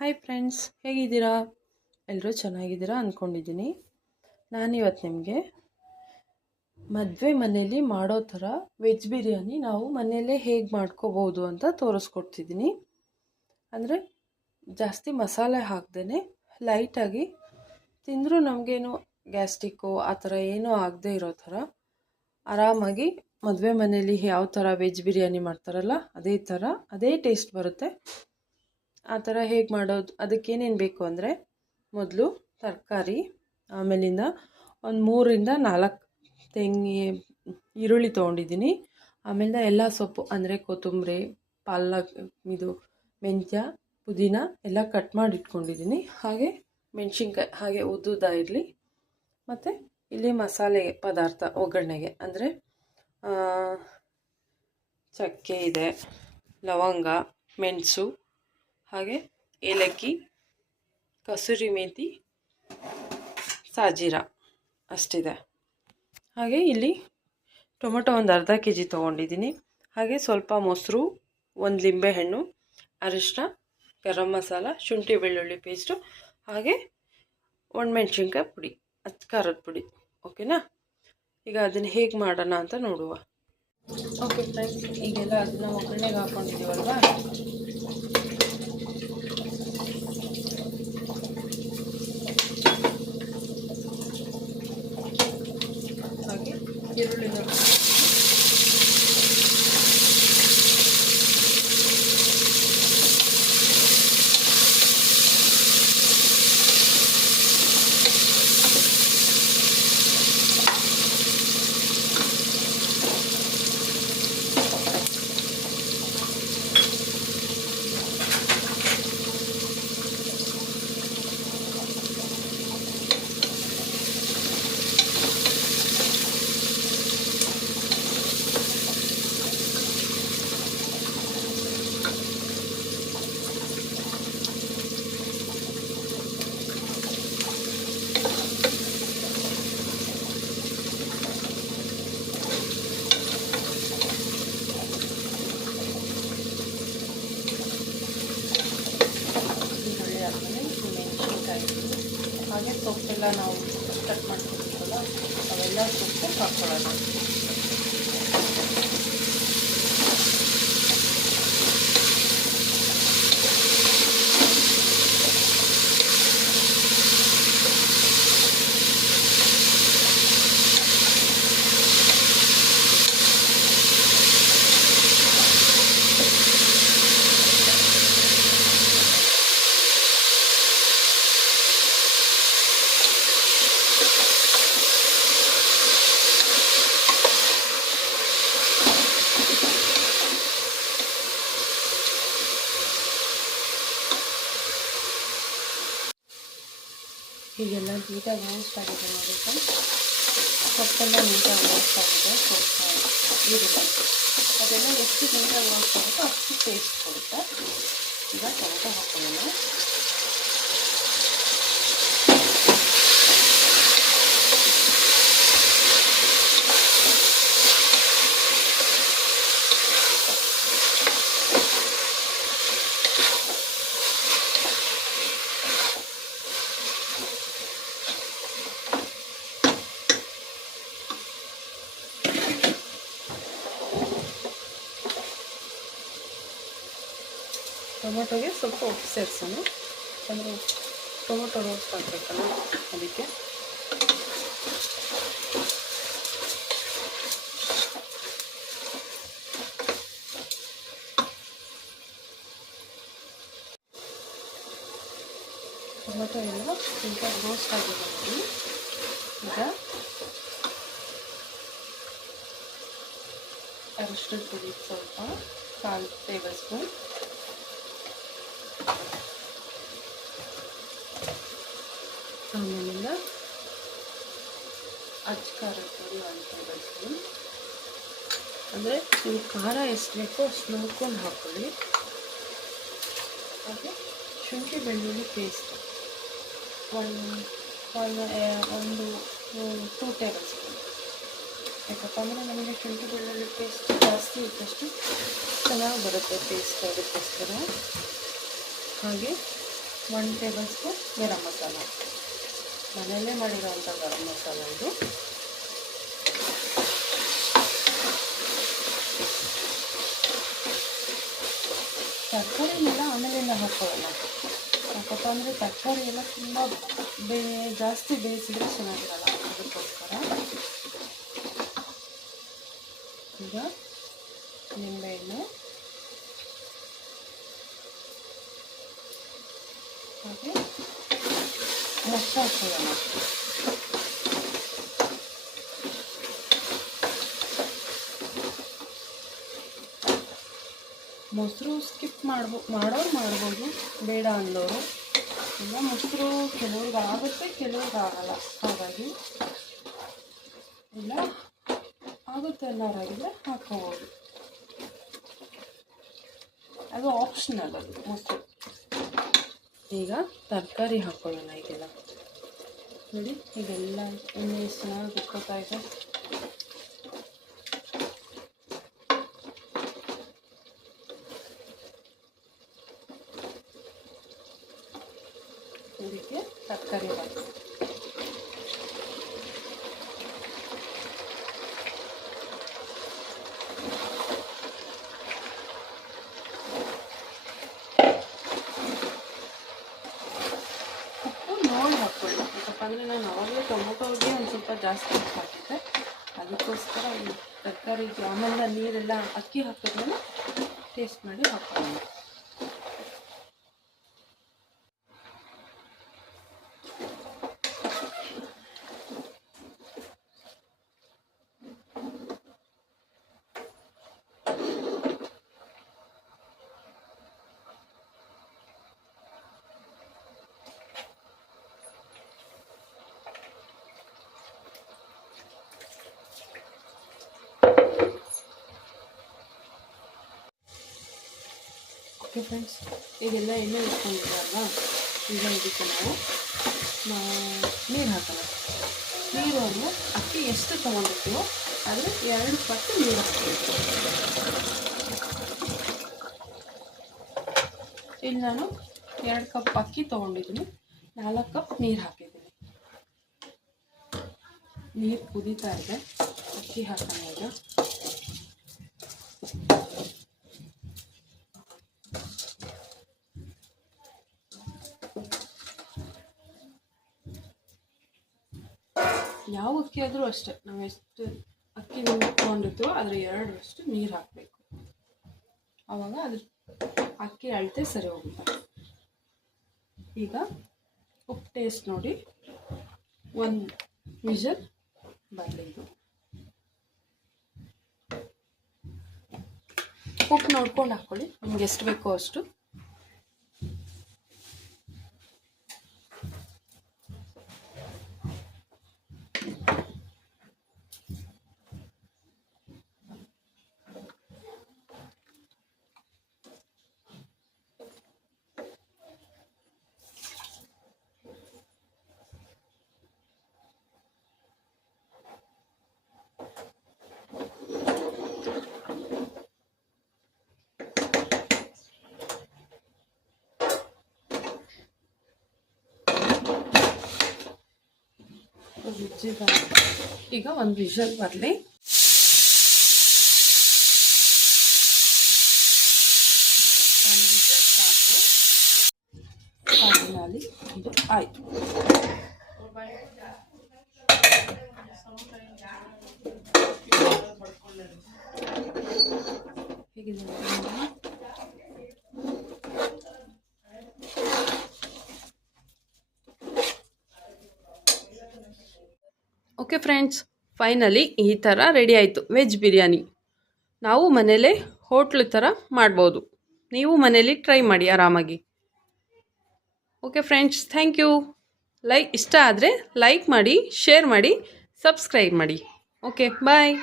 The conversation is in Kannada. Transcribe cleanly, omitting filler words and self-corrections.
ಹಾಯ್ ಫ್ರೆಂಡ್ಸ್, ಹೇಗಿದ್ದೀರಾ? ಎಲ್ಲರೂ ಚೆನ್ನಾಗಿದ್ದೀರಾ ಅಂದ್ಕೊಂಡಿದ್ದೀನಿ. ನಾನಿವತ್ತು ನಿಮಗೆ ಮದುವೆ ಮನೇಲಿ ಮಾಡೋ ಥರ ವೆಜ್ ಬಿರಿಯಾನಿ ನಾವು ಮನೆಯಲ್ಲೇ ಹೇಗೆ ಮಾಡ್ಕೋಬೋದು ಅಂತ ತೋರಿಸ್ಕೊಡ್ತಿದ್ದೀನಿ. ಅಂದರೆ ಜಾಸ್ತಿ ಮಸಾಲೆ ಹಾಕ್ದೇ ಲೈಟಾಗಿ ತಿಂದರೂ ನಮಗೇನು ಗ್ಯಾಸ್ಟ್ರಿಕ್ಕು ಆ ಥರ ಏನೂ ಆಗದೆ ಇರೋ ಥರ ಆರಾಮಾಗಿ ಮದುವೆ ಮನೇಲಿ ಯಾವ ಥರ ವೆಜ್ ಬಿರಿಯಾನಿ ಮಾಡ್ತಾರಲ್ಲ ಅದೇ ಟೇಸ್ಟ್ ಬರುತ್ತೆ. ಆ ಥರ ಹೇಗೆ ಮಾಡೋದು, ಅದಕ್ಕೇನೇನು ಬೇಕು ಅಂದರೆ ಮೊದಲು ತರಕಾರಿ, ಆಮೇಲಿಂದ ಒಂದು 3-4 ಈರುಳ್ಳಿ ತೊಗೊಂಡಿದ್ದೀನಿ. ಆಮೇಲೆ ಎಲ್ಲ ಸೊಪ್ಪು ಅಂದರೆ ಕೊತ್ತಂಬರಿ, ಪಾಲಕ್, ಮೆಂತ್ಯ, ಪುದೀನ ಎಲ್ಲ ಕಟ್ ಮಾಡಿ ಇಟ್ಕೊಂಡಿದ್ದೀನಿ. ಹಾಗೆ ಮೆಣಸಿನ್ಕಾಯಿ ಹಾಗೆ ಉದ್ದುದ ಇರಲಿ. ಮತ್ತು ಇಲ್ಲಿ ಮಸಾಲೆ ಪದಾರ್ಥ ಒಗ್ಗರಣೆಗೆ ಅಂದರೆ ಚಕ್ಕೆ ಇದೆ, ಲವಂಗ, ಮೆಣಸು, ಹಾಗೆ ಏಲಕ್ಕಿ, ಕಸೂರಿ ಮೇಥಿ, ಸಾಜೀರ ಅಷ್ಟಿದೆ. ಹಾಗೆ ಇಲ್ಲಿ ಟೊಮೊಟೊ ಒಂದು ಅರ್ಧ kg ತೊಗೊಂಡಿದ್ದೀನಿ. ಹಾಗೆ ಸ್ವಲ್ಪ ಮೊಸರು, 1 ಲಿಂಬೆಹಣ್ಣು, ಅರಿಶಿನ, ಗರಂ ಮಸಾಲ, ಶುಂಠಿ ಬೆಳ್ಳುಳ್ಳಿ ಪೇಸ್ಟು, ಹಾಗೆ ಒಣಮೆಣ್ಸಿನ್ಕಾಯಿ ಪುಡಿ, ಖಾರದ ಪುಡಿ. ಓಕೆನಾ? ಈಗ ಅದನ್ನು ಹೇಗೆ ಮಾಡೋಣ ಅಂತ ನೋಡುವ. ಓಕೆ ಫ್ರೆಂಡ್ಸ್, ಈಗೆಲ್ಲ ಅದನ್ನ ಒಗ್ಗರಣೆಗೆ ಹಾಕ್ಕೊಂಡಿದ್ದೀವಲ್ವಾ, ಹಾಗೆ ಈರುಳ್ಳಿನ ಮೆಣಸಿನ್ಕಾಯಿ, ಹಾಗೆ ಸೊಪ್ಪೆಲ್ಲ ನಾವು ಕಟ್ ಮಾಡ್ಕೊತೀವಲ್ಲ ಅವೆಲ್ಲ ಸೊಪ್ಪು ಹಾಕ್ಕೊಳ್ಳೋಣ. ಹೀಗೆಲ್ಲ ನೀಟಾಗಿ ರೋಸ್ಟ್ ಆಗಿದೆ ನೋಡಿ ಫ್ರೆಂಡ್ಸ್. ಸೊಪ್ಪೆಲ್ಲ ನೀಟಾಗಿ ರೋಸ್ಟ್ ಆಗಿದೆ. ಈರುಳ್ಳಿ ಅದೆಲ್ಲ ಎಷ್ಟು ನೀಟಾಗಿ ರೋಸ್ಟ್ ಆಗುತ್ತೋ ಅಷ್ಟು ಟೇಸ್ಟ್ ಕೊಡುತ್ತೆ. ಈಗ ಟೊಮೆಟೊ ಹಾಕ್ಕೊಳ್ಳೋಣ. ಟೊಮೊಟೊಗೆ ಸ್ವಲ್ಪ ಉಪ್ಪು ಸೇರಿಸೋಣ, ಅಂದರೆ ಟೊಮೊಟೊ ರೋಸ್ಟ್ ಆಗಬೇಕಲ್ಲ ಅದಕ್ಕೆ. ಟೊಮೊಟೊ ಎಲ್ಲ ಸ್ವಲ್ಪ ರೋಸ್ಟ್ ಆಗಿದೆ ನೋಡಿ. ಈಗ ಅರಿಶಿನ ಪುಡಿ ಸ್ವಲ್ಪ 1/4 ಟೇಬಲ್ ಸ್ಪೂನ್, ಆಮೇಲಿಂದ ಖಾರದ ಪುಡಿ 1 ಟೇಬಲ್ ಸ್ಪೂನ್. ಅಂದರೆ ನೀವು ಖಾರ ಎಷ್ಟು ಬೇಕೋ ಅಷ್ಟು ನೋಡ್ಕೊಂಡು ಹಾಕ್ಕೊಳ್ಳಿ. ಹಾಗೆ ಶುಂಠಿ ಬೆಳ್ಳುಳ್ಳಿ ಪೇಸ್ಟ್ 2 ಟೇಬಲ್ ಸ್ಪೂನ್. ಯಾಕಪ್ಪ ಅಂದರೆ ನಮಗೆ ಶುಂಠಿ ಬೆಳ್ಳುಳ್ಳಿ ಪೇಸ್ಟ್ ಜಾಸ್ತಿ ಇದ್ದಷ್ಟು ಚೆನ್ನಾಗಿ ಬರುತ್ತೆ ಟೇಸ್ಟ್, ಅದಕ್ಕೋಸ್ಕರ. ಹಾಗೆ 1 ಟೇಬಲ್ ಸ್ಪೂನ್ ಗರಂ ಮಸಾಲ, ಮನೆಯಲ್ಲೇ ಮಾಡಿರೋವಂಥ ಗರಂ ಮಸಾಲ ಇದು. ತರಕಾರಿನೆಲ್ಲ ಆಮೇಲಿಂದ ಹಾಕೋಲ್ಲ, ಯಾಕಪ್ಪ ಅಂದರೆ ತರಕಾರಿ ಎಲ್ಲ ತುಂಬ ಜಾಸ್ತಿ ಬೇಯಿಸಿದ್ರೆ ಚೆನ್ನಾಗಿರಲ್ಲ, ಅದಕ್ಕೋಸ್ಕರ. ಈಗ ನಿಂಬೆಹಣ್ಣು ಹಾಗೆ ಮೊಸರು ಹಾಕೊಳ್ಳೋಣ. ಮೊಸರು ಸ್ಕಿಪ್ ಮಾಡೋರು ಮಾಡ್ಬೋದು, ಬೇಡ ಅಂದವರು ಇಲ್ಲ. ಮೊಸರು ಕೆಲವ್ರಿಗೆ ಆಗುತ್ತೆ, ಕೆಲವ್ರಿಗೆ ಆಗಲ್ಲ, ಹಾಗಾಗಿ ಇಲ್ಲ ಆಗುತ್ತೆ ಅನ್ನೋರಾಗಿದ್ರೆ ಹಾಕೋಬೋದು, ಅದು ಆಪ್ಷನಲ್ ಅದು ಮೊಸರು. ಈಗ ತರಕಾರಿ ಹಾಕ್ಕೊಳ್ಳೋಣ. ಈಗೆಲ್ಲ ನೋಡಿ, ಈಗೆಲ್ಲ ಎಣ್ಣೆ ಎಷ್ಟು ಚೆನ್ನಾಗಿ ಉಕ್ಕೋತಾ ಇದೆ. ಇದಕ್ಕೆ ತರಕಾರಿ ಹಾಕಿ ಉಪ್ಪು ನೋಡಿ ಹಾಕ್ಕೊಳ್ಳಿ. ಯಾಕಪ್ಪ ಅಂದರೆ ನಾನು ಅವಾಗಲೇ ಟೊಮೊಟೋಗೆ ಒಂದು ಸ್ವಲ್ಪ ಜಾಸ್ತಿ ಉಪ್ಪು ಹಾಕಿದ್ದೆ, ಅದಕ್ಕೋಸ್ಕರ ಈ ತರಕಾರಿಗೆ ಆಮೇಲೆ ನೀರೆಲ್ಲ ಅಕ್ಕಿ ಹಾಕಿದ್ಮೇಲೆ ಟೇಸ್ಟ್ ಮಾಡಿ ಹಾಕ್ಕೊಳ್ಳೋಣ. ಓಕೆ ಫ್ರೆಂಡ್ಸ್, ಇದೆಲ್ಲ ಎಣ್ಣೆ ಇಟ್ಕೊಂಡಿದ್ದಾರಲ್ಲ, ಈಗ ಇದಕ್ಕೆ ನಾವು ನೀರು ಹಾಕೋಣ. ನೀರು ಅಂದರೆ ಅಕ್ಕಿ ಎಷ್ಟು ತೊಗೊಂಡಿರ್ತೀವೋ ಅದ್ರ 2 ಪಟ್ಟು ನೀರು ಹಾಕ್ತೀವಿ. ಇಲ್ಲಿ ನಾನು 2 ಕಪ್ ಅಕ್ಕಿ ತೊಗೊಂಡಿದ್ದೀನಿ, 4 ಕಪ್ ನೀರು ಹಾಕಿದ್ದೀನಿ. ನೀರು ಕುದೀತಾ ಇದೆ, ಅಕ್ಕಿ ಹಾಕೋಣ. ಈಗ ಯಾವ ಅಕ್ಕಿ ಆದರೂ ಅಷ್ಟೇ, ನಾವು ಎಷ್ಟು ಅಕ್ಕಿ ತೊಗೊಂಡಿರ್ತೀವೋ ಅದ್ರ 2ರಷ್ಟು ನೀರು ಹಾಕಬೇಕು. ಆವಾಗ ಅದ್ರ ಅಕ್ಕಿ ಅಳತೆ ಸರಿ ಹೋಗುತ್ತೆ. ಈಗ ಉಪ್ಪು ಟೇಸ್ಟ್ ನೋಡಿ, 1 ವಿಷಲ್ ಬರಲಿ. ಇದು ಉಪ್ಪು ನೋಡ್ಕೊಂಡು ಹಾಕ್ಕೊಳ್ಳಿ, ನಿಮ್ಗೆ ಎಷ್ಟು ಬೇಕೋ ಅಷ್ಟು. ಈಗ 1 ವಿಷಲ್ ಬರಲಿ. ಸಾಕು, ಫೈನಲಿ ಇದು ಆಯಿತು. ಹೇಗಿದೆ? ಓಕೆ ಫ್ರೆಂಡ್ಸ್, ಫೈನಲಿ ಈ ಥರ ರೆಡಿ ಆಯಿತು ವೆಜ್ ಬಿರಿಯಾನಿ. ನಾವು ಮನೇಲೇ ಹೋಟ್ಲು ಥರ ಮಾಡ್ಬೋದು, ನೀವು ಮನೇಲಿ ಟ್ರೈ ಮಾಡಿ ಆರಾಮಾಗಿ. Okay friends, thank you. ಇಷ್ಟ ಆದರೆ ಲೈಕ್ ಮಾಡಿ, ಶೇರ್ ಮಾಡಿ, ಸಬ್ಸ್ಕ್ರೈಬ್ ಮಾಡಿ. ಓಕೆ, ಬಾಯ್.